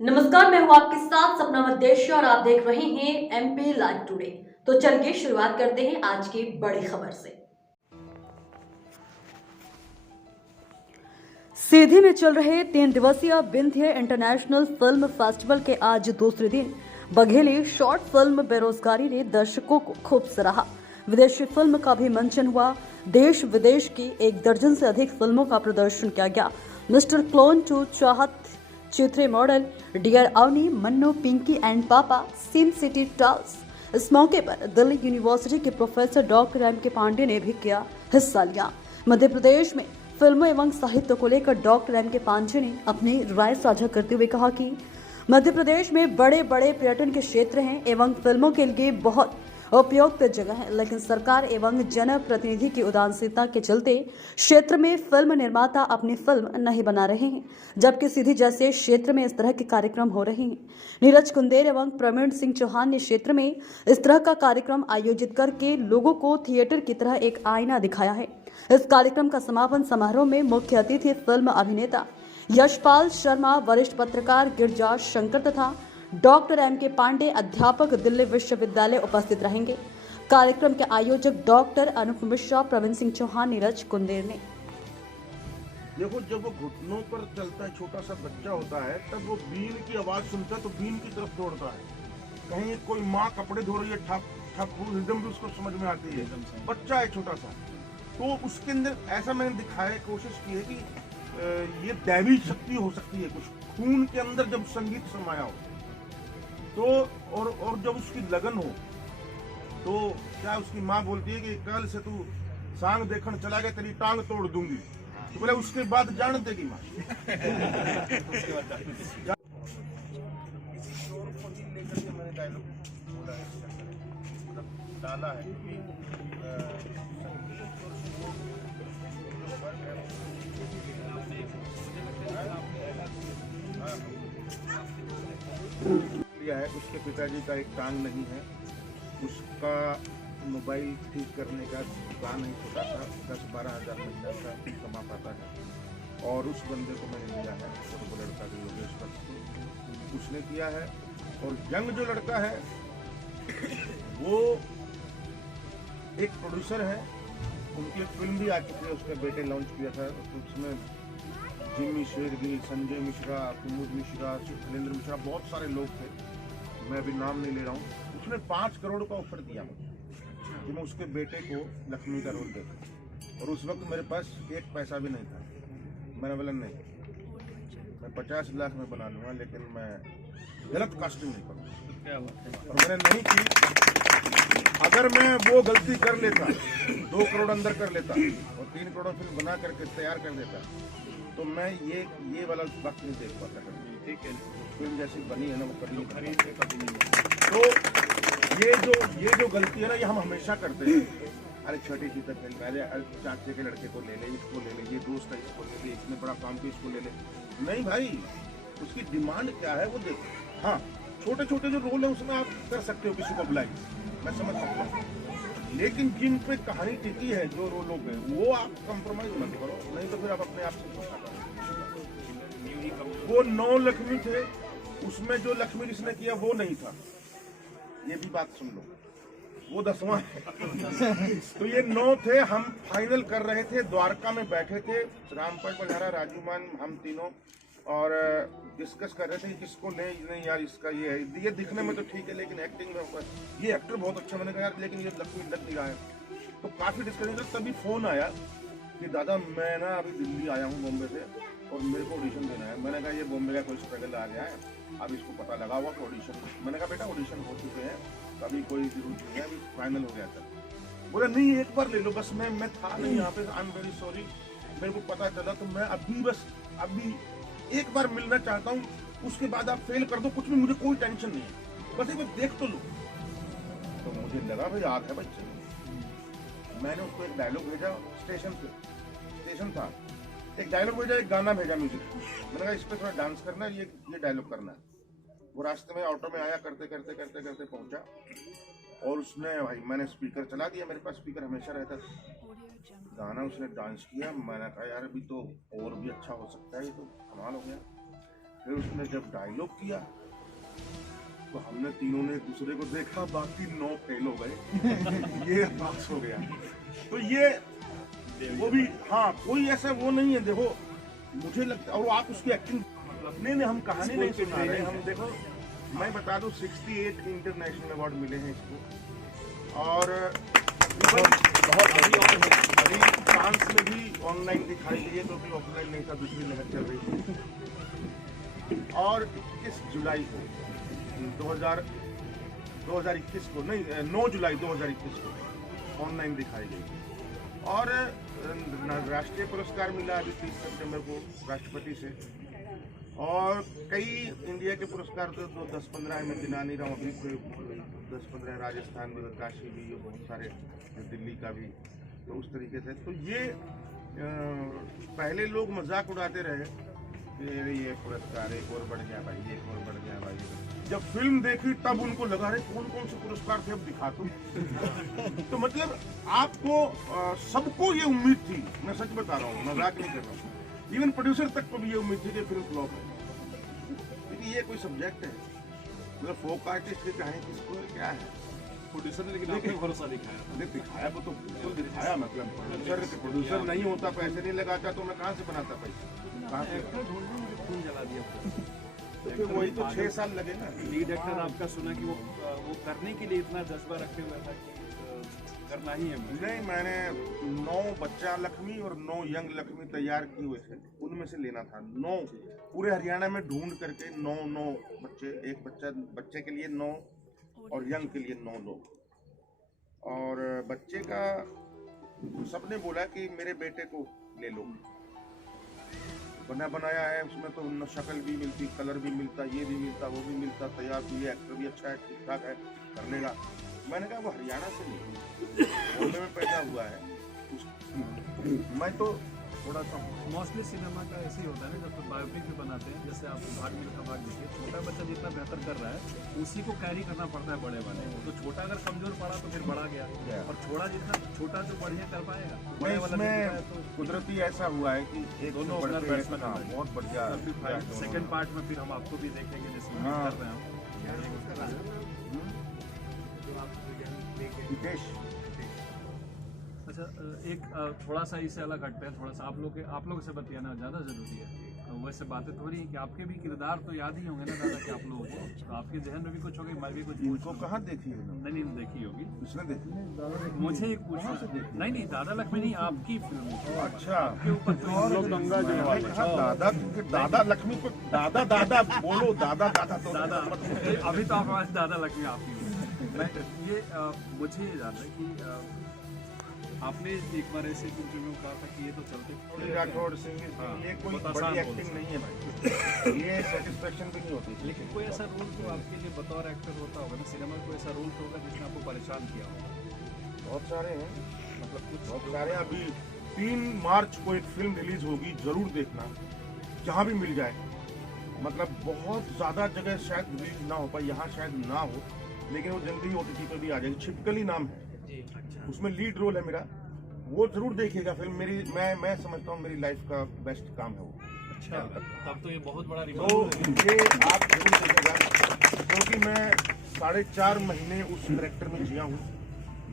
नमस्कार, मैं हूं आपके साथ सपना मदेशी और आप देख रहे हैं एमपी लाइव टुडे। तो चलिए शुरुआत करते हैं आज की बड़ी खबर से। सीधी में चल रहे 3 दिवसीय विंध्य इंटरनेशनल फिल्म फेस्टिवल के आज दूसरे दिन बघेली शॉर्ट फिल्म बेरोजगारी ने दर्शकों को खूब सराहा। विदेशी फिल्म का भी मंचन हुआ। देश विदेश की 1 दर्जन से अधिक फिल्मों का प्रदर्शन किया गया। मिस्टर क्लोन 2, चाहत, चित्रे मॉडल, डियर अवनी, मन्नो, पिंकी एंड पापा, सिम सिटी टॉल्स। इस मौके पर दिल्ली यूनिवर्सिटी के प्रोफेसर डॉक्टर एम के पांडे ने भी किया हिस्सा लिया। मध्य प्रदेश में फिल्मों एवं साहित्य को लेकर डॉक्टर एम के पांडे ने अपनी राय साझा करते हुए कहा कि मध्य प्रदेश में बड़े बड़े पर्यटन के क्षेत्र हैं एवं फिल्मों के लिए बहुत उपयुक्त जगह है, लेकिन सरकार एवं जनप्रतिनिधि की उदासीनता के चलते क्षेत्र में फिल्म निर्माता अपनी फिल्म नहीं बना रहे हैं, जबकि सीधी जैसे क्षेत्र में इस तरह के कार्यक्रम हो रहे हैं। नीरज कुंदेर एवं प्रवीण सिंह चौहान ने क्षेत्र में इस तरह का कार्यक्रम आयोजित करके लोगों को थिएटर की तरह एक आईना दिखाया है। इस कार्यक्रम का समापन समारोह में मुख्य अतिथि फिल्म अभिनेता यशपाल शर्मा, वरिष्ठ पत्रकार गिरजा शंकर तथा डॉक्टर एम के पांडे, अध्यापक, दिल्ली विश्वविद्यालय उपस्थित रहेंगे। कार्यक्रम के आयोजक डॉक्टर अनुप मिश्रा, प्रवीण सिंह चौहान, नीरज कुंदेर ने देखो, जब वो घुटनों पर चलता है, छोटा सा बच्चा होता है, तब वो बीन की आवाज सुनता है तो बीन की तरफ दौड़ता है। कहीं कोई माँ कपड़े धो रही है, ठप ठप, रिदम भी उसको समझ में आती है। बच्चा है छोटा सा, तो उसके अंदर ऐसा मैंने दिखाया, कोशिश की है कि ये दैवी शक्ति हो सकती है, कुछ खून के अंदर जब संगीत समाया हो तो, और जब उसकी लगन हो तो क्या उसकी माँ बोलती है कि कल से तू सांग देखने चला गया, तेरी टांग तोड़ दूंगी, तो बोले उसके बाद जान देगी माँ। लेकर के मैंने डायलॉग बोला है, मतलब डाला है है। उसके पिताजी का एक टांग नहीं है, उसका मोबाइल ठीक करने का दुकान है, छोटा सा 10-12 हज़ार महीना का कमा पाता है। और उस बंदे को मैंने लिया है, वो लड़का भी योगेश भट्ट, उसने किया है। और यंग जो लड़का है वो एक प्रोड्यूसर है, उनकी एक फिल्म भी आ चुकी है, उसके बेटे लॉन्च किया था, उसमें जिम्मी शेरगिल, संजय मिश्रा, कुमुद मिश्रा, शैलेंद्र मिश्रा, बहुत सारे लोग थे, मैं अभी नाम नहीं ले रहा हूँ। उसने 5 करोड़ का ऑफर दिया मुझे कि मैं उसके बेटे को लक्ष्मी का रोल देता, और उस वक्त मेरे पास 1 पैसा भी नहीं था। मैंने बोला नहीं, मैं 50 लाख में बना लूँगा, लेकिन मैं गलत कास्टिंग नहीं करूँगा। और मैंने नहीं की। अगर मैं वो गलती कर लेता, 2 करोड़ अंदर कर लेता और 3 करोड़ फिल्म बना करके तैयार कर देता, तो मैं ये वाला वक्त नहीं देख पाता। ठीक है, फिल्म जैसी बनी है ना, वो कभी नहीं। तो ये जो गलती है ना, ये हम हमेशा करते हैं। अरे छोटी सी तो फिल्म, अरे चाचे के लड़के को ले ले, इसको ले ले, ये दोस्त है इसको ले ले, इसने बड़ा काम किया इसको ले ले। नहीं भाई, उसकी डिमांड क्या है वो देखो। हाँ, छोटे छोटे जो रोल है उसमें आप कर सकते हो, किसी को बुलाइए, मैं समझ सकता हूँ, लेकिन जिन पे कहानी टिकी है, जो रोलों पे, वो आप कंप्रोमाइज मत करो, नहीं तो फिर आप अपने आप से सोचना करो। वो 9 लक्ष्मी थे, उसमें जो लक्ष्मी जिसने किया वो नहीं था, ये भी बात सुन लो, वो 10वां है। तो ये 9 थे, हम फाइनल कर रहे थे, द्वारका में बैठे थे, रामपाल बजारा, राजू मान, हम तीनों, और डिस्कस कर रहे थे किसको ले। नहीं यार, इसका ये है, ये दिखने में तो ठीक है, लेकिन एक्टिंग में ये एक्टर बहुत अच्छा। मैंने कहा यार, लेकिन ये लक्ष्मी लग नहीं रहा है। तो काफी डिस्कशन कर, तभी फोन आया कि दादा मैं ना अभी दिल्ली आया हूँ बॉम्बे से, और मेरे को ऑडिशन देना है। मैंने कहा ये बॉम्बे का कोई स्ट्रगल आ गया है, अब इसको पता लगा हुआ कि ऑडिशन। मैंने कहा बेटा ऑडिशन हो चुके हैं, अभी कोई जरूरत नहीं है, अभी फाइनल हो गया था। बोला नहीं, एक बार ले लो बस, मैं था नहीं यहाँ पे, आई एम वेरी सॉरी, मेरे को पता चला, तो मैं अभी बस अभी एक बार मिलना चाहता हूँ, उसके बाद आप फेल कर दो, कुछ भी, मुझे कोई टेंशन नहीं है, बस एक बार देख तो लो। तो मुझे लगा भाई आग है बच्चे। मैंने उसको एक डायलॉग भेजा, स्टेशन था, एक डायलॉग भेजा, एक गाना भेजा म्यूजिक। मैंने कहा इस पर थोड़ा डांस करना है, ये डायलॉग करना है। वो रास्ते में ऑटो में आया, करते करते करते करते पहुंचा, और उसने भाई, मैंने स्पीकर चला दिया, मेरे पास स्पीकर हमेशा रहता था, गाना उसने डांस किया। मैंने कहा यार अभी तो और भी अच्छा हो सकता है, ये तो कमाल हो गया। फिर उसने जब डायलॉग किया तो हमने तीनों ने एक दूसरे को देखा, बाकी 9 फेल हो गए। ये पास हो गया। तो ये वो भी, हाँ, कोई ऐसा वो नहीं है। देखो मुझे लगता, और आप उसकी एक्टिंग, नहीं हम कहानी नहीं सुना रहे हम। देखो मैं बता दूं 68 इंटरनेशनल अवार्ड मिले हैं इसको, और अभी फ्रांस में भी ऑनलाइन दिखाई गई है क्योंकि ऑफलाइन नहीं था, दूसरी लहर चल रही थी। और 21 जुलाई को 2021 को नहीं, 9 जुलाई 2021 को ऑनलाइन दिखाई गई। और राष्ट्रीय पुरस्कार मिला अभी 30 सितंबर को राष्ट्रपति से, और कई इंडिया के पुरस्कार तो 10-15 में गिना नहीं रहा हूँ अभी, 10-15 राजस्थान में, काशी भी, बहुत सारे, दिल्ली का भी। तो उस तरीके से तो ये पहले लोग मजाक उड़ाते रहे कि ये पुरस्कार एक और बढ़ गया भाई, एक और बढ़ गया भाई। जब फिल्म देखी तब उनको लगा रहे कौन कौन से पुरस्कार थे, अब दिखा दो। तो मतलब आपको सबको ये उम्मीद थी, मैं सच बता रहा हूँ, मजाक नहीं कर रहा हूँ, इवन प्रोड्यूसर तक को भी ये उम्मीद थी कि फिल्म फ्लॉप है, क्योंकि ये कोई सब्जेक्ट है, मतलब फोक आर्टिस्ट की कहानी किसको क्या है। प्रोड्यूसर ने लेकिन आपने भरोसा दिखाया, दिखाया वो तो बिल्कुल दिखाया। मतलब प्रोड्यूसर नहीं होता, पैसे नहीं लगाता, तो मैं कहाँ से बनाता पैसे, कहाँ से? खून जला दिया। तो फिर वही तो 6 साल लगे ना। लीड एक्टर आपका सुना कि वो करने के लिए इतना जज्बा रखे हुआ था कि करना ही है। नहीं, मैंने 9 बच्चा लक्ष्मी और 9 यंग लक्ष्मी तैयार किए हुए थे, उनमें से लेना था 9 पूरे हरियाणा में ढूंढ करके 9 बच्चे, एक बच्चे के लिए 9 और यंग के लिए 9 लोग। और बच्चे का सबने बोला कि मेरे बेटे को ले लो, बनाया है, उसमें तो शक्ल भी मिलती, कलर भी मिलता, ये भी मिलता, वो भी मिलता, तैयार भी है, एक्टर भी अच्छा है, ठीक ठाक है, कर लेगा। मैंने कहा वो हरियाणा से नहीं, बॉम्बे में पैदा हुआ है। मैं तो थोड़ा सा मोस्टली सिनेमा का ऐसे ही होता है ना, जब तो बायोपिक भी बनाते हैं, जैसे आप भाग मिल्खा भाग देखिए, छोटा बच्चा जितना बेहतर कर रहा है उसी को कैरी करना पड़ता है बड़े वाले को। तो छोटा अगर कमजोर पड़ा तो फिर बड़ा गया, और छोटा जो बढ़िया कर पाएगा, बड़े वाला तो कुदरती ऐसा हुआ है कि एक दोनों बैट्समैन बहुत बढ़िया। सेकंड पार्ट में फिर हम आपको भी देखेंगे जैसे कर रहे हैं। अच्छा, एक थोड़ा सा इससे अलग हटते हैं, थोड़ा सा आप लोग से बतियाना ज़्यादा ज़रूरी है। तो वैसे बातें तो हो रही है कि आपके भी किरदार तो याद ही होंगे ना दादा कि आप लोगों को, तो आपके जहन में भी कुछ होगी, मैं भी कुछ इनको कहाँ देखी है? नहीं देखी होगी, उसने देखी, मुझे एक पूछना से नहीं दादा लक्ष्मी नहीं, आपकी फिल्म। अच्छा, आपके ऊपर दादा लक्ष्मी को दादा बोलो, दादा तो दादा अभी तो आप दादा लक्ष्मी आपकी। मैं ये मुझे याद है कि आपने एक बार ऐसे इंटरव्यू में कहा था कि ये तो चलते राठौड़ सिंह, ये कोई बड़ी एक्टिंग नहीं है भाई, ये सेटिस्फेक्शन भी नहीं होती। लेकिन कोई ऐसा रोल तो आपके लिए बतौर एक्टर होता होगा ना, सिनेमा में कोई ऐसा रोल तो होगा जिसने आपको परेशान किया होगा? बहुत सारे हैं, मतलब कुछ बहुत सारे। अभी 3 मार्च को एक फिल्म रिलीज होगी, जरूर देखना, जहाँ भी मिल जाए। मतलब बहुत ज्यादा जगह शायद रिलीज ना हो पाए, यहाँ शायद ना हो, लेकिन वो जल्दी ही OTT पे भी आ जाएगी। छिपकली नाम है, उसमें लीड रोल है मेरा, वो जरूर देखिएगा फिल्म। मेरी मैं समझता हूँ मेरी लाइफ का बेस्ट काम है वो। अच्छा, तब तो ये बहुत बड़ा तो ये आप जरूर देखिएगा, क्योंकि मैं 4.5 महीने उस करेक्टर में जिया हूँ।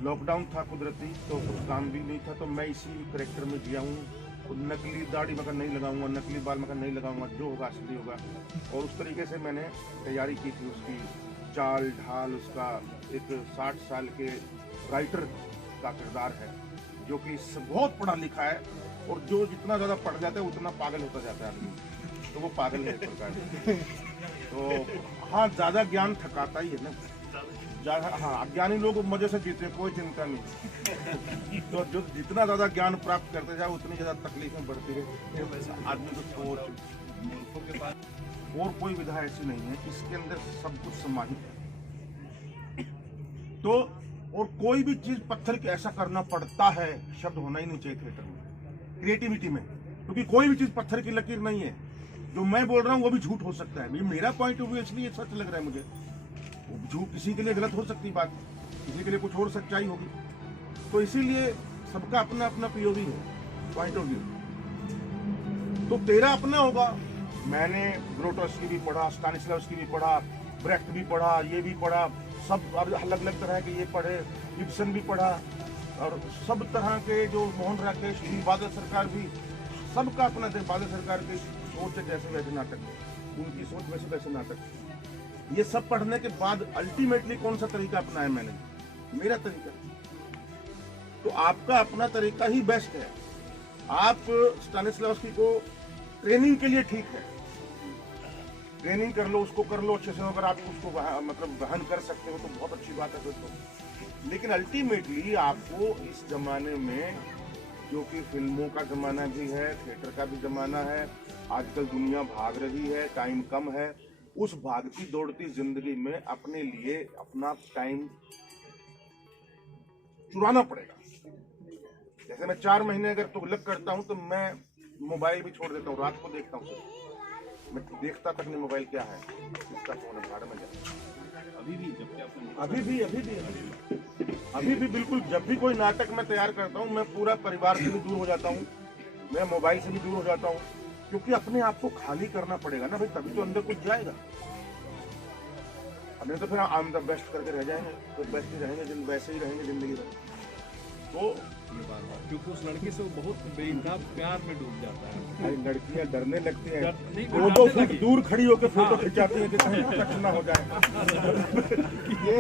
लॉकडाउन था कुदरती, तो कुछ काम भी नहीं था, तो मैं इसी करेक्टर में जिया हूँ। नकली दाढ़ी मगर नहीं लगाऊंगा, नकली बाल मगर नहीं लगाऊंगा, जो होगा असली होगा। और उस तरीके से मैंने तैयारी की थी, उसकी चाल ढाल, उसका एक 60 साल के राइटर का किरदार है, जो कि बहुत पढ़ा लिखा है, और जो जितना ज़्यादा पढ़ जाता है उतना पागल होता जाता है आदमी, तो वो पागल है एक प्रकार। तो हाँ, ज़्यादा ज्ञान थकाता ही है ना, ज़्यादा। हाँ, अज्ञानी लोग मजे से जीते, कोई चिंता नहीं। तो जो जितना ज़्यादा ज्ञान प्राप्त करते जाए उतनी ज़्यादा तकलीफें बढ़ती है आदमी को। सोच के पास और कोई विधा ऐसी नहीं है, इसके अंदर सब कुछ समाहित है। तो और कोई भी चीज पत्थर के ऐसा करना पड़ता है शब्द होना ही नहीं चाहिए थिएटर में, क्रिएटिविटी में, क्योंकि कोई भी चीज पत्थर की लकीर नहीं है। जो मैं बोल रहा हूँ वो भी झूठ हो सकता है, ये मेरा पॉइंट ऑफ व्यू, इसलिए सच लग रहा है मुझे। झूठ किसी के लिए गलत हो सकती बात, किसी के लिए कुछ और सच्चाई होगी। तो इसीलिए सबका अपना अपना POV है, पॉइंट ऑफ व्यू। तो तेरा अपना होगा, मैंने ग्रोटोस्की भी पढ़ा, स्टानिस्लावस्की भी पढ़ा, ब्रेख्ट भी पढ़ा, ये भी पढ़ा, सब अलग अलग तरह के ये पढ़े, इब्सन भी पढ़ा, और सब तरह के जो मोहन राकेश भी, बादल सरकार भी, सबका अपना बादल सरकार की सोच है जैसे वैसे नाटक, उनकी सोच वैसे वैसे नाटक। ये सब पढ़ने के बाद अल्टीमेटली कौन सा तरीका अपनाया मैंने? मेरा तरीका। तो आपका अपना तरीका ही बेस्ट है। आप स्टानिस्लावस्की को ट्रेनिंग के लिए ठीक है, ट्रेनिंग कर लो, उसको कर लो अच्छे से, अगर आप उसको मतलब वहन कर सकते हो तो बहुत अच्छी बात है फिर तो। लेकिन अल्टीमेटली आपको इस जमाने में, जो कि फिल्मों का जमाना भी है, थिएटर का भी जमाना है, आजकल दुनिया भाग रही है, टाइम कम है, उस भागती दौड़ती जिंदगी में अपने लिए अपना टाइम चुराना पड़ेगा। जैसे मैं 4 महीने अगर तुगलक करता हूं तो मैं मोबाइल भी छोड़ देता हूं, रात को देखता हूं, मैं देखता तक नहीं मोबाइल क्या है, इसका फोन है, भाड़ में जाता। अभी भी बिल्कुल, जब भी कोई नाटक मैं तैयार करता हूँ मैं पूरा परिवार से भी दूर हो जाता हूँ, मैं मोबाइल से भी दूर हो जाता हूँ, क्योंकि अपने आप को खाली करना पड़ेगा ना भाई, तभी तो अंदर कुछ जाएगा। अब नहीं तो फिर हम द बेस्ट करके रह जाएंगे, तो बेस्ट ही रहेंगे, वैसे ही रहेंगे जिंदगी में। तो क्योंकि उस लड़की से वो बहुत बेइंतहा प्यार में डूब जाता है। भाई लड़कियां डरने लगती हैं, नहीं, 2 फुट दूर खड़ी होकर फोटो खिंचाती हैं कि कहीं टच ना हो जाए। ये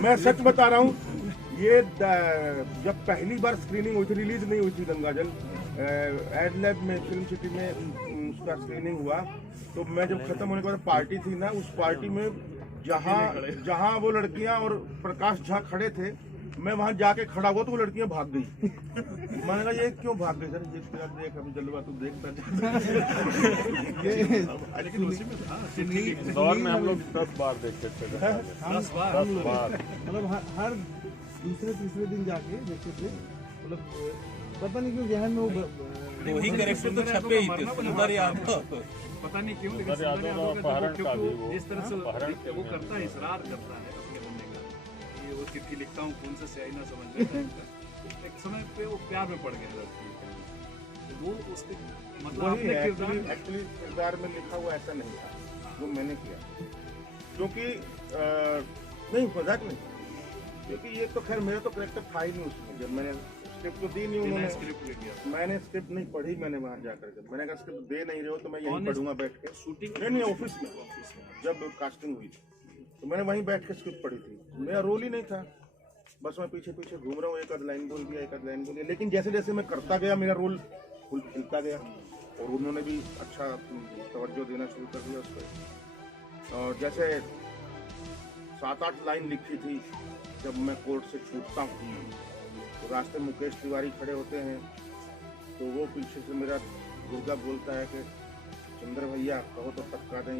मैं सच बता रहा हूँ, ये जब पहली बार स्क्रीनिंग हुई थी, रिलीज नहीं हुई थी गंगाजल, एडलैब में फिल्म सिटी में उसका स्क्रीनिंग हुआ, तो मैं जब खत्म होने के बाद पार्टी थी ना, उस पार्टी में जहाँ वो लड़कियां और प्रकाश झा खड़े थे, मैं वहां जाके खड़ा हुआ तो वो लड़कियां भाग गई। मैंने कहा ये क्यों भाग गई? सर देख अभी जलवा तू देखता। लेकिन उसी में था दौर में हम लोग 10 बार देखते थे, 10 बार मतलब हर दूसरे तीसरे दिन जाके देखते थे, मतलब पता नहीं क्यों जहन में वो वही कैरेक्टर तो छपे ही थे सुंदर यादव, पता नहीं क्यों, लेकिन सुंदर यादव का क्योंकि का भी वो जिस तरह से अपहरण वो करता है, इसरार करता है अपने बनने का, ये वो चिट्ठी लिखता हूँ कौन से स्याही ना समझ में, एक समय पे वो प्यार में पड़ गया लड़की, तो वो उसके मतलब अपने एक्चुअली किरदार में लिखा हुआ ऐसा नहीं था जो मैंने किया, क्योंकि नहीं मजाक नहीं, क्योंकि ये तो खैर मेरा तो कैरेक्टर था ही नहीं उसमें, जब मैंने स्क्रिप्ट तो दी नहीं उन्होंने, मैंने स्क्रिप्ट नहीं पढ़ी, मैंने वहां जाकर के मैंने कहा स्क्रिप्ट दे नहीं रहे हो तो मैं यहीं पढ़ूंगा बैठ के, शूटिंग नहीं ऑफिस में जब कास्टिंग हुई थी तो मैंने वहीं बैठ के स्क्रिप्ट पढ़ी थी, मेरा रोल ही नहीं था, बस मैं पीछे पीछे घूम रहा हूँ, एक आध लाइन बोल दिया, एक आध लाइन बोल दिया, लेकिन जैसे जैसे मैं करता गया मेरा रोल फुल खिलता गया, और उन्होंने भी अच्छा तवज्जो देना शुरू कर दिया उस पर। और जैसे 7-8 लाइन लिखी थी, जब मैं कोर्ट से छूटता हूँ तो रास्ते मुकेश तिवारी खड़े होते हैं, तो वो पीछे से मेरा दुर्गा बोलता है कि चंद्र भैया कहो तो टपका दें।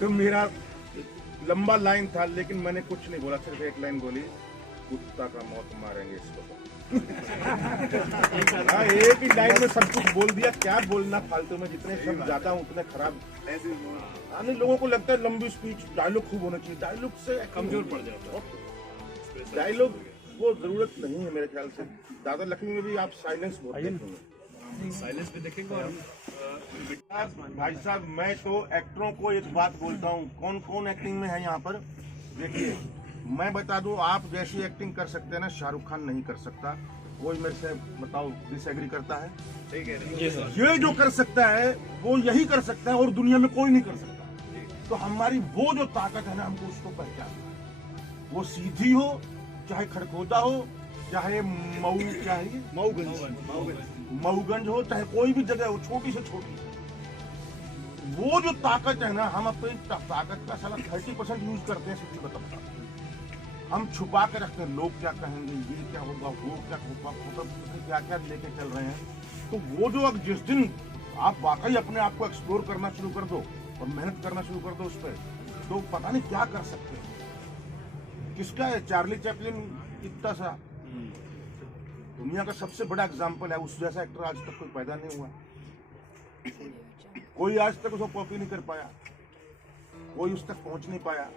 तो मेरा लंबा लाइन था, लेकिन मैंने कुछ नहीं बोला, सिर्फ एक लाइन बोली, कुत्ता का मौत मारेंगे इसको। हाँ, एक ही लाइन में सब कुछ बोल दिया, क्या बोलना फालतू में, जितने शब्द जाता हूँ उतने खराब। हाँ, लोगों को लगता है लंबी स्पीच, डायलॉग खूब होना चाहिए, डायलॉग से कमजोर पड़ जाता है, डायलॉग वो जरूरत नहीं है मेरे ख्याल से। दादा लक्ष्मी में भी आप साइलेंस बहुत देखेंगे, साइलेंस भी देखेंगे। और भाई साहब मैं तो एक्टरों को एक बात बोलता हूँ, कौन कौन एक्टिंग में है यहाँ पर, देखिए मैं बता दूं, आप जैसी एक्टिंग कर सकते हैं ना, शाहरुख खान नहीं कर सकता। कोई मेरे से बताओ डिसएग्री करता है? ठीक है, ये जो कर सकता है वो यही कर सकता है, और दुनिया में कोई नहीं कर सकता। तो हमारी वो जो ताकत है ना, हमको उसको पहचानना है। वो सीधी हो, चाहे खड़खोदा हो, चाहे मऊगंज हो, चाहे कोई भी जगह हो, छोटी से छोटी, वो जो ताकत है ना, हम अपनी ताकत का साला 30% यूज करते हैं। सीधी बताता हम छुपा के रखते हैं, लोग क्या कहेंगे, ये क्या होगा, वो क्या होगा, मतलब क्या क्या लेके चल रहे हैं। तो वो जो अब जिस दिन आप वाकई अपने आप को एक्सप्लोर करना शुरू कर दो और मेहनत करना शुरू कर दो उस पर, तो पता नहीं क्या कर सकते हैं। किसका है चार्ली चैपलिन, इतना सा दुनिया का सबसे बड़ा एग्जाम्पल है, उस जैसा एक्टर आज तक कोई पैदा नहीं हुआ, कोई आज तक उसको कॉपी नहीं कर पाया, कोई उस तक पहुंच नहीं पाया।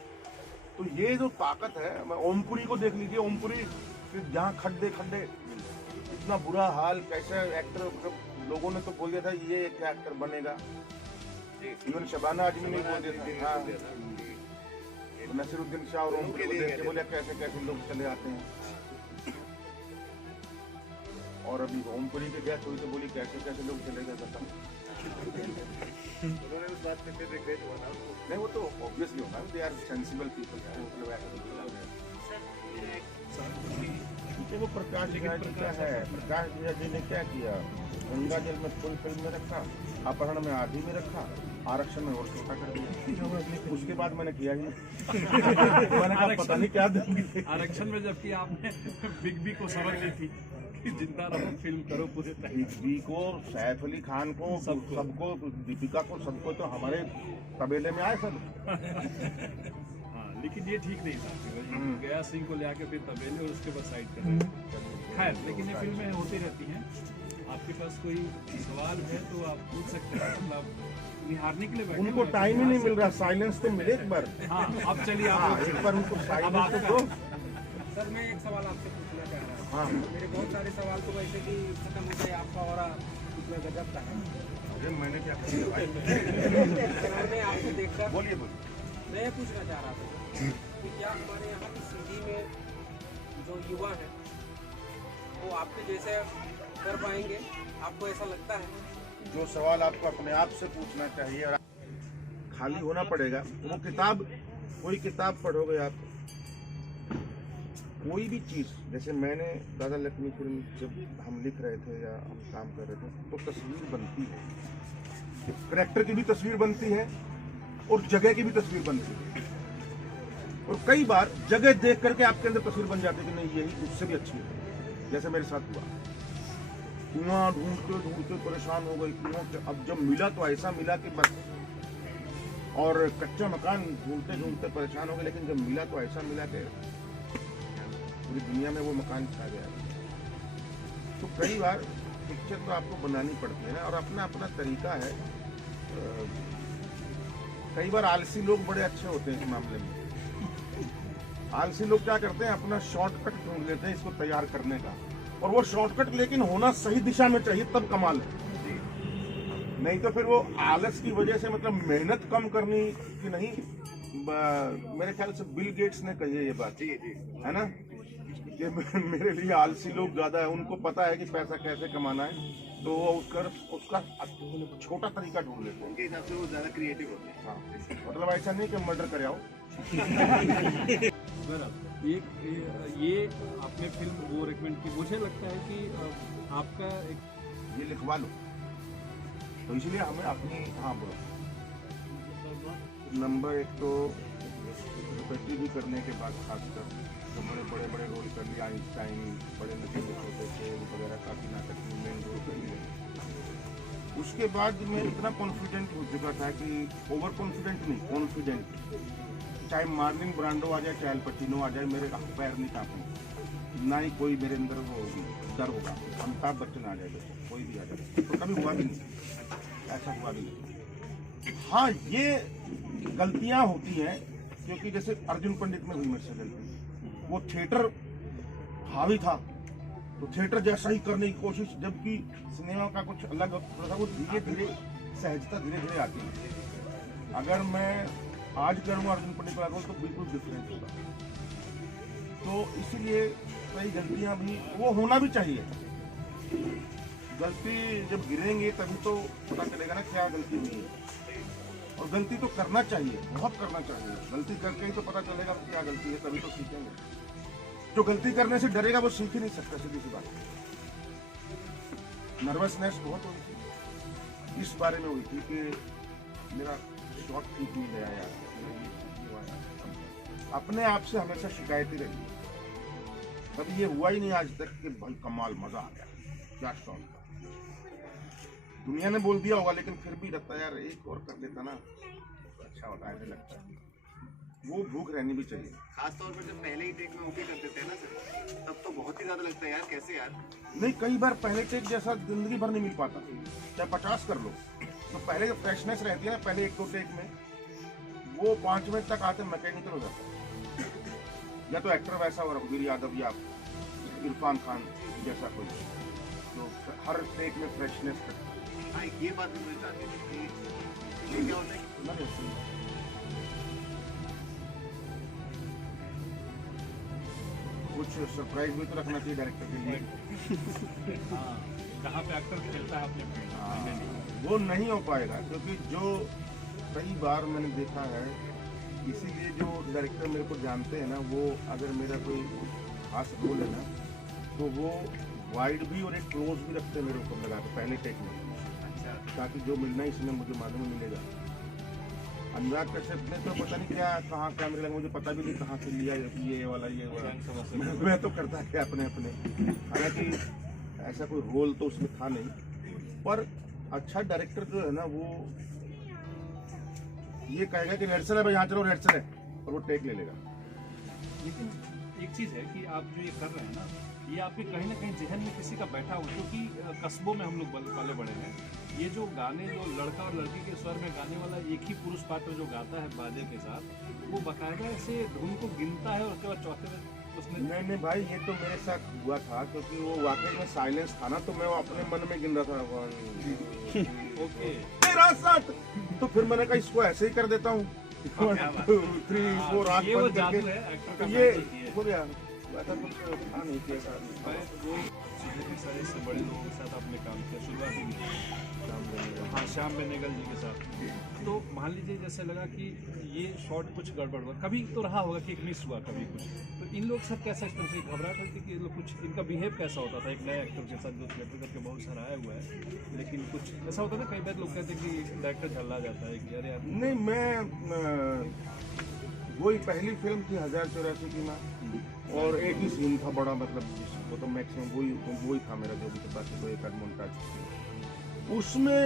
तो ये जो ताकत है, मैं ओमपुरी को देख लीजिए, ओमपुरी जहाँ खड्डे खड्डे, इतना बुरा हाल, कैसे एक्टर लोगों ने तो बोल दिया था ये क्या एक्टर बनेगा, इवन शबाना आजमी ने बोल दिया था। हाँ, नसीरुद्दीन शाह और उनको देख के बोले कैसे कैसे लोग चले आते हैं। और अभी ओमपुरी की डेथ हुई तो बोली कैसे कैसे लोग चले गए बताओ। उन्होंने उस बात पे फिर रिग्रेट हुआ ना। नहीं वो तो ऑब्वियसली होगा, दे आर सेंसिबल पीपल। तो वो प्रकाश जी क्या है, प्रकाश जी ने क्या किया, गंगा जल में फुल फिल्म में रखा, अपहरण में आधी में रखा, आरक्षण में और छोटा कर दिया। उसके बाद मैंने किया ही नहीं। मैंने कहा पता नहीं क्या देंगे आरक्षण में, जबकि आपने बिग बी को समझ ली थी कि जिंदा रहो फिल्म करो पूरे टाइम। बिग बी को, सैफ अली खान को, सबको, दीपिका को, सबको तो हमारे तबेले में आए सब। हाँ, लेकिन ये ठीक नहीं था। गया सिंह को ले आके फिर तबेले और उसके बाद साइड कर रहे हैं। खैर, लेकिन ये फिल्में होती रहती हैं। आपके पास कोई सवाल है तो आप पूछ सकते हैं, मतलब निहारने के लिए बैठे उनको टाइम ही नहीं मिल रहा, साइलेंस तो मिले एक बार। हाँ, अब चलिए हाँ, आप एक बार उनको अब साइलेंस तो आपका दो। सर मैं एक सवाल आपसे पूछना चाह रहा हूँ। हाँ, मेरे बहुत सारे सवाल तो वैसे कि खत्म हो गए, आपका और इतना गजब का है। अरे मैंने क्या किया भाई? मैंने आपको देखकर बोलिए बोलिए। मैं ये पूछना चाह रहा था कि क्या हमारे यहाँ की सिटी में जो युवा है वो आपके जैसे कर पाएंगे? आपको ऐसा लगता है? जो सवाल आपको अपने आप से पूछना चाहिए और खाली होना पड़ेगा। वो किताब, कोई किताब पढ़ोगे आप, कोई भी चीज़, जैसे मैंने दादा लक्ष्मी फिल्म जब हम लिख रहे थे या हम काम कर रहे थे तो तस्वीर बनती है, करेक्टर की भी तस्वीर बनती है और जगह की भी तस्वीर बनती है। और कई बार जगह देख करके आपके अंदर तस्वीर बन जाती है कि नहीं यही उससे भी अच्छी है। जैसे मेरे साथ हुआ, कुआं ढूंढते ढूंढते परेशान हो गई, कुआं के अब जब मिला तो ऐसा मिला कि बस, और कच्चा मकान ढूंढते ढूंढते परेशान हो गए, लेकिन जब मिला तो ऐसा मिला कि पूरी दुनिया में वो मकान छा गया। तो कई बार पिक्चर तो आपको बनानी पड़ती है ना, और अपना अपना तरीका है। कई बार आलसी लोग बड़े अच्छे होते हैं इस मामले में। आलसी लोग क्या करते हैं, अपना शॉर्टकट ढूंढ लेते हैं इसको तैयार करने का, और वो शॉर्टकट लेकिन होना सही दिशा में चाहिए, तब कमाल है। नहीं तो फिर वो आलस की वजह से, मतलब मेहनत कम करनी कि नहीं। मेरे ख्याल से बिल गेट्स ने कही है ये बात, है ना, कि मेरे लिए आलसी लोग ज्यादा है, उनको पता है कि पैसा कैसे कमाना है, तो वो उसका छोटा तरीका ढूंढ लेते हैं। उनके हिसाब से वो ज्यादा क्रिएटिव होते हैं। हाँ, मतलब ऐसा नहीं कि मर्डर करे आओ। ये आपने फिल्म वो रिकमेंड की, मुझे लगता है कि आपका एक ये लिखवा लो, तो इसलिए हमें अपनी, हाँ बोलो, नंबर एक तो रिपेटी भी करने के बाद खासकर तो मैंने बड़े बड़े रोल कर लिए, आइंस्टाइन, बड़े नटी होते थे वगैरह, काफी नाटक में मेन रोल कर लिए। उसके बाद मैं इतना कॉन्फिडेंट हो चुका था कि, ओवर कॉन्फिडेंट नहीं, कॉन्फिडेंट, चाहे मार्लिन ब्रांडो आ जाए, चाहे अल पचिनो आ जाए, मेरे पैर नहीं कांपेंगे, ना ही कोई मेरे अंदर वो होगी डर होगा। अमिताभ बच्चन आ जाए, कोई भी आ जाए, तो कभी हुआ भी नहीं, ऐसा हुआ भी नहीं। हाँ, ये गलतियां होती हैं, क्योंकि जैसे अर्जुन पंडित में हुई मेरे से गलती, वो थिएटर हावी था तो थिएटर जैसा ही करने की कोशिश, जबकि सिनेमा का कुछ अलग था। वो धीरे धीरे सहजता धीरे धीरे आती है। अगर मैं आज करूँगा अर्जुन पंडित का रोल तो बिल्कुल डिफरेंट होगा। तो इसीलिए कई गलतियां भी, वो होना भी चाहिए। गलती जब गिरेंगे तभी तो पता चलेगा ना क्या गलती हुई है, और गलती तो करना चाहिए, बहुत करना चाहिए। गलती करके ही तो पता चलेगा क्या गलती है, तभी तो सीखेंगे। जो गलती करने से डरेगा वो सीख ही नहीं सकता, सीधी सी बात। नर्वसनेस बहुत हुई थी, इस बारे में हुई थी कि मेरा शॉट ठीक नहीं गया यार, अपने आप से हमेशा शिकायत ही रही। कभी ये हुआ ही नहीं आज तक कि भाई कमाल, मजा आ गया, क्या शॉट था। दुनिया ने बोल दिया होगा, लेकिन फिर भी लगता है यार एक और कर लेता ना तो अच्छा होता है, लगता है। वो भूख रहनी भी चाहिए। खासतौर पर जब पहले ही टेक में ओके कर देते हैं ना सर, तब तो बहुत ही ज्यादा लगता है यार, कैसे यार। नहीं, कई बार पहले टेक जैसा जिंदगी भर नहीं मिल पाता, चाहे 50 कर लो, तो पहले जो फ्रेशनेस रहती है ना, पहले 1-2 टेक में, वो 5 मिनट तक आते मैकेनिकल हो जाता है। या तो एक्टर वैसा हो, रघुवीर यादव या इरफान खान जैसा कोई, तो हर टेक में फ्रेशनेस हाँ, ये बात भी मुझे जाननी थी कि ये क्या होता है कि कुछ सरप्राइज भी तो रखना चाहिए डायरेक्टर के लिए। हाँ, कहाँ पे एक्टर खेलता है अपने फील्ड वो नहीं हो पाएगा, क्योंकि जो कई बार मैंने देखा है, इसीलिए जो डायरेक्टर मेरे को जानते हैं ना, वो अगर मेरा कोई खास रोल है ना, तो वो वाइड भी और एक क्लोज भी रखते हैं मेरे ऊपर लगा के पहले टेक में, ताकि जो मिलना है इसमें मुझे मालूम मिलेगा। अनुराग कश्यप ने तो पता नहीं क्या कहाँ कैमरे लगा, मुझे पता भी नहीं कहाँ से लिया ये वाला मैं तो करता है अपने अपने। हालांकि ऐसा कोई रोल तो उसमें था नहीं, पर अच्छा डायरेक्टर जो है ना, वो ये कहेगा कि रेड है भाई, यहाँ चलो रेड है, और वो टेक ले लेगा। लेकिन एक चीज़ है कि आप जो ये कर रहे हैं ना, ये आपके कहीं ना कहीं जहन में किसी का बैठा हो, क्योंकि कस्बों में हम लोग पले बड़े हैं। ये जो गाने, जो लड़का और लड़की के स्वर में गाने वाला एक ही पुरुष पात्र जो गाता है बाजे के साथ, वो बाकायदा ऐसे धुन को गिनता है और उसके बाद चौथे में उसने नहीं भाई, ये तो मेरे साथ हुआ था, क्योंकि वो वाकई में साइलेंस था ना, तो मैं वो अपने मन में गिन रहा था ओके मेरा साथ, तो फिर मैंने कहा इसको ऐसे ही कर देता हूँ 1 2 3 4 आँख ये वो बंद जादू करके, है एक्टर तो का। ये मैजिक है। हो गया। ऐसा कुछ था नहीं कि ऐसा वो जितने सारे से बड़े लोगों के साथ आपने काम किया शुरुआती में, हाँ श्याम बेनेगल जी के साथ, तो मान लीजिए जैसे लगा कि ये शॉट कुछ गड़बड़ हुआ, कभी तो रहा होगा कि एक मिस हुआ कभी कुछ, तो इन लोग सब कैसा इस तरह से घबराहट होती कि ये लोग कुछ, इनका बिहेव कैसा होता था एक नए एक्टर के साथ जो थिएटर करके बहुत सारा आया हुआ है, लेकिन कुछ ऐसा होता था कई बार लोग कहते हैं कि डायरेक्टर झल्ला जाता है कि अरे यार नहीं, मैं वही पहली फिल्म थी 1084 की माँ, और एक ही सीन था बड़ा, मतलब वो तो मैक्सिमम वही था मेरा, जो भी बाकी कोई एक आध मोन्टाज। उसमें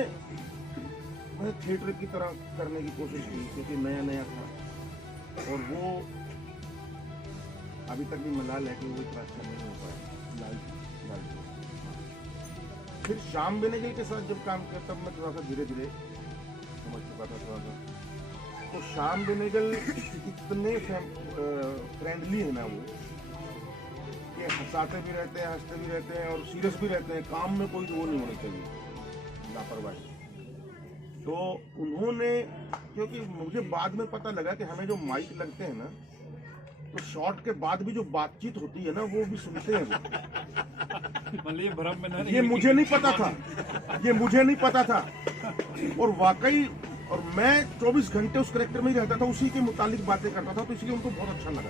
मैं थिएटर की तरह करने की कोशिश की, क्योंकि नया नया था, और वो अभी तक भी मलाल है कि वो इतना अच्छा नहीं हो पाया लाइव। फिर श्याम बेनेगल के साथ जब काम किया, तब मैं थोड़ा सा धीरे धीरे समझ चुका था थोड़ा सा। तो श्याम बेनेगल इतने फ्रेंडली है ना, वो कि हंसाते भी रहते हैं, हंसते भी रहते हैं, और सीरियस भी रहते हैं, काम में कोई वो नहीं होनी चाहिए लापरवाही। तो उन्होंने, क्योंकि मुझे बाद में पता लगा कि हमें जो माइक लगते हैं ना, तो शॉट के बाद भी जो बातचीत होती है ना, वो भी सुनते हैं वो। मतलब ये भ्रम में ना, ये मुझे नहीं पता था, ये मुझे नहीं पता था, और वाकई, और मैं 24 घंटे उस कैरेक्टर में ही रहता था, उसी के मुतालिक बातें करता था, तो इसलिए उनको बहुत अच्छा लगा।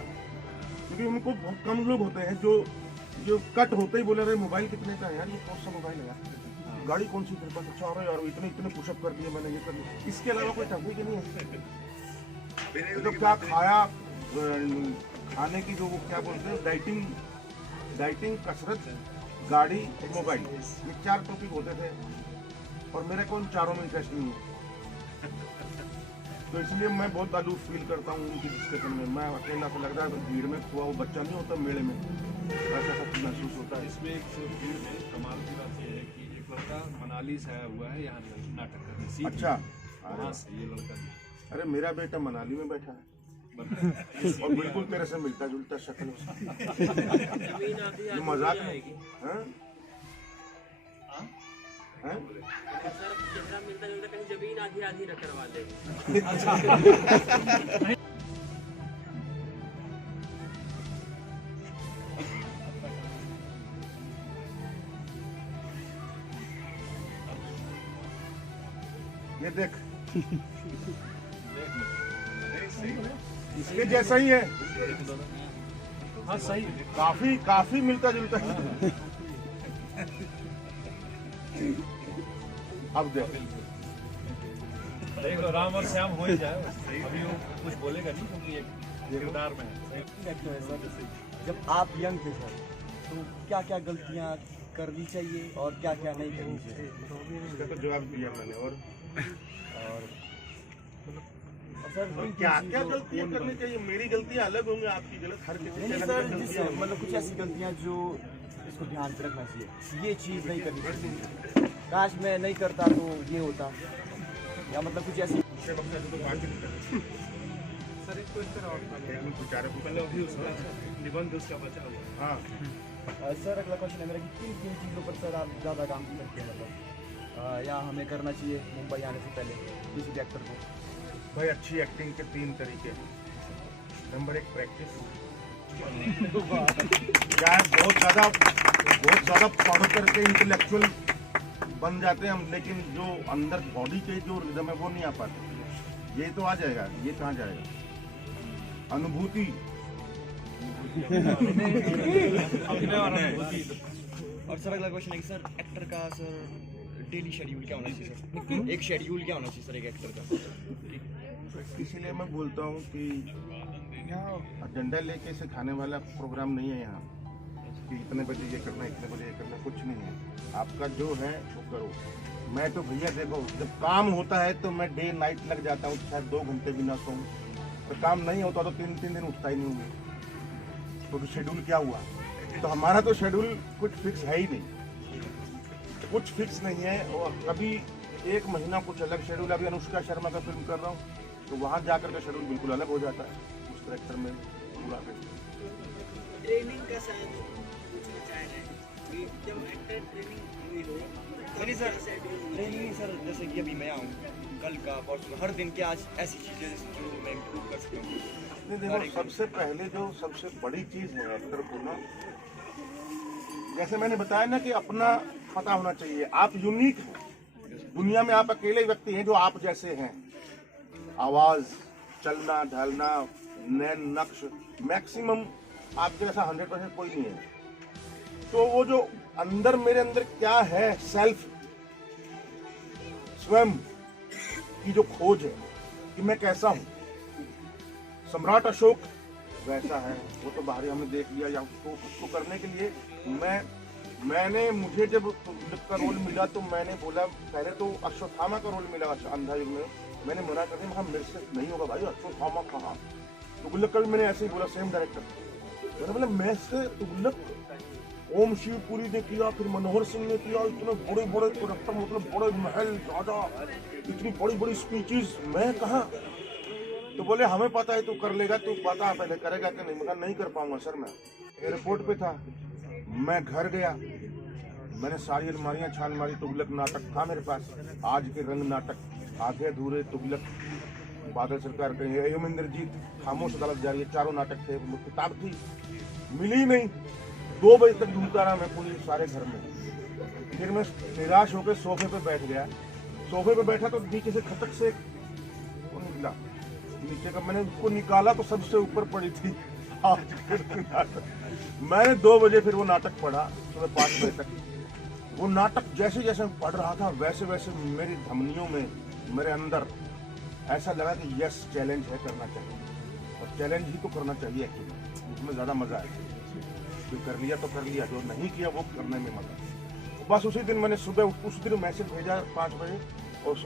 क्योंकि उनको बहुत कम लोग होते हैं जो कट होते ही बोले, अरे मोबाइल कितने का है यार, ये कौन सा मोबाइल है यार, गाड़ी कौन सी तेरे पास, अच्छा हो रहा है यार, इतने पुशअप कर दिए मैंने, ये कर दिया। इसके अलावा कोई टॉपिक ही नहीं है। तो क्या खाया, खाने की जो वो क्या बोलते हैं, डाइटिंग, कसरत, गाड़ी, मोबाइल, ये 4 टॉपिक होते थे, और मेरे को उन चारों में इंटरेस्ट नहीं है। तो इसलिए मैं बहुत अलूफ फील करता हूँ उनकी डिस्कशन में। मैं अकेला से लगता है भीड़ में हुआ वो बच्चा नहीं होता मेले में, ऐसा सब महसूस होता है। इसमें एक भीड़ में कमाल की बात यह है कि एक लड़का मनाली से आया हुआ है यहाँ नाटक करने। अच्छा, वहाँ से ये लड़का, अरे मेरा बेटा मनाली में बैठा है और बिल्कुल तेरे से मिलता जुलता शक्ल उसकी। मजाक नहीं है? सर चेहरा मिलता जुलता, कहीं जमीन आधी आधी न करवा ले। ये देख, इसके जैसा ही है। हाँ सही, काफी मिलता जुलता है। अब देख लो, राम और श्याम हो ही जाए, अभी वो कुछ बोलेगा नहीं क्योंकि एक किरदार में है। जब आप यंग थे सर, तो क्या क्या गलतियां करनी चाहिए और क्या क्या नहीं करनी चाहिए? इसका तो जवाब दिया मैंने। और सर क्या क्या गलतियां करनी चाहिए? मेरी गलतियां अलग होंगी, आपकी गलत, हर किसी की नहीं अलग सर, अलग जिस गलतियां होंगी। मतलब कुछ ऐसी गलतियां जो इसको ध्यान पे रखना चाहिए, ये चीज़ नहीं करनी चाहिए, काश मैं नहीं करता तो ये होता, या मतलब कुछ ऐसी। सर एक क्वेश्चन और था, बेचारे को पहले अभी उसका निबंध उसका बचा हुआ। हाँ सर अगला क्वेश्चन है मेरा कि किन किन चीज़ों पर सर आप ज़्यादा काम करते हैं, मतलब या हमें करना चाहिए मुंबई आने से पहले किसी भी एक्टर को? भाई अच्छी एक्टिंग के 3 तरीके हैं। Number 1 practice. क्या है, बहुत ज़्यादा पढ़ करके इंटेलेक्चुअल बन जाते हैं हम, लेकिन जो अंदर बॉडी के जो रिदम है वो नहीं आ पाते। ये तो आ जाएगा, ये कहाँ जाएगा? अनुभूति। और सर अगला क्वेश्चन है कि सर एक्टर का सर डेली शेड्यूल क्या होना चाहिए सर? एक शेड्यूल क्या होना चाहिए सर एक एक्टर का? इसीलिए मैं बोलता हूँ कि यहाँ एजेंडा लेके सिखाने वाला प्रोग्राम नहीं है यहाँ कि इतने बजे ये करना, इतने बजे ये करना, कुछ नहीं है। आपका जो है वो करो। मैं तो भैया देखो, जब काम होता है तो मैं डे नाइट लग जाता हूँ, शायद 2 घंटे भी ना सोऊं। तो काम नहीं होता तो 3 दिन उठता ही नहीं हूँ। तो शेड्यूल क्या हुआ? तो हमारा तो शेड्यूल कुछ फिक्स है ही नहीं, कुछ फिक्स नहीं है। और कभी 1 महीना कुछ अलग शेड्यूल, अभी अनुष्का शर्मा का फिल्म कर रहा हूँ तो वहाँ जाकर का शेड्यूल बिल्कुल अलग हो जाता है उस कैरेक्टर में पूरा। ट्रेनिंग का शायद पूछना चाह रहे हैं कि जब एक्टर ट्रेनिंग हुई हो नहीं सर, नहीं सर, जैसे कि अभी मैं आऊँ कल का परसों हर दिन क्या आज ऐसी चीज़ें जो मैं इम्प्रूव कर सकता हूँ? देखो, सबसे पहले जो सबसे बड़ी चीज़ है एक्टर को ना, जैसे मैंने बताया ना कि अपना पता होना चाहिए। आप यूनिक हैं दुनिया में, आप अकेले व्यक्ति हैं जो आप जैसे हैं। आवाज़, चलना ढलना, नैन नक्श, मैक्सिमम आपके जैसा 100% कोई नहीं है। तो वो जो अंदर मेरे अंदर क्या है, सेल्फ, स्वयं की जो खोज है कि मैं कैसा हूँ। सम्राट अशोक वैसा है, वो तो बाहर हमने देख लिया। या उसको करने के लिए मुझे जब तुगलक का रोल मिला तो मैंने बोला, पहले तो अश्वत्थामा का रोल मिला अंधा युग में, मैंने मना कर दिया, मेरे से नहीं होगा भाई, अश्वत्थामा कहाँ। तुगलक का भी मैंने ऐसे ही बोला, सेम डायरेक्टर। मैंने बोला मैं से तुगलक ओम शिवपुरी ने किया, फिर मनोहर सिंह ने किया, इतने बड़े बड़े कैरेक्टर, मतलब बड़े महल राजा, इतनी बड़ी बड़ी स्पीचेस, मैं कहाँ। तो बोले हमें पता है तू कर लेगा, तू पता पहले करेगा कि नहीं। मैं नहीं कर पाऊंगा सर। मैं एयरपोर्ट पे था, मैं घर गया, मैंने सारी अलमारियां छान मारी, तुगलक नाटक था मेरे पास, आज के रंग नाटक, आधे अधूरे, तुगलक, बादल सरकार के, यमिंद्रजीत, खामोश अदालत जारी, 4 नाटक थे। किताब थी, मिली नहीं। 2 बजे तक ढूंढता रहा मैं पूरी सारे घर में। फिर मैं निराश होकर सोफे पे बैठ गया। सोफे पे बैठा तो नीचे से खटक से वो निकला, नीचे का मैंने उसको निकाला तो सबसे ऊपर पड़ी थी आज के नाटक। मैंने 2 बजे फिर वो नाटक पढ़ा, सुबह 5 बजे तक। वो नाटक जैसे जैसे मैं पढ़ रहा था वैसे वैसे मेरी धमनियों में, मेरे अंदर ऐसा लगा कि यस, चैलेंज है, करना चाहिए। और चैलेंज ही तो करना चाहिए एक्चुअली, उसमें ज़्यादा मज़ा है। जो कर लिया तो कर लिया, जो नहीं किया वो करने में मज़ा। बस उसी दिन मैंने सुबह उस दिन मैसेज भेजा 5 बजे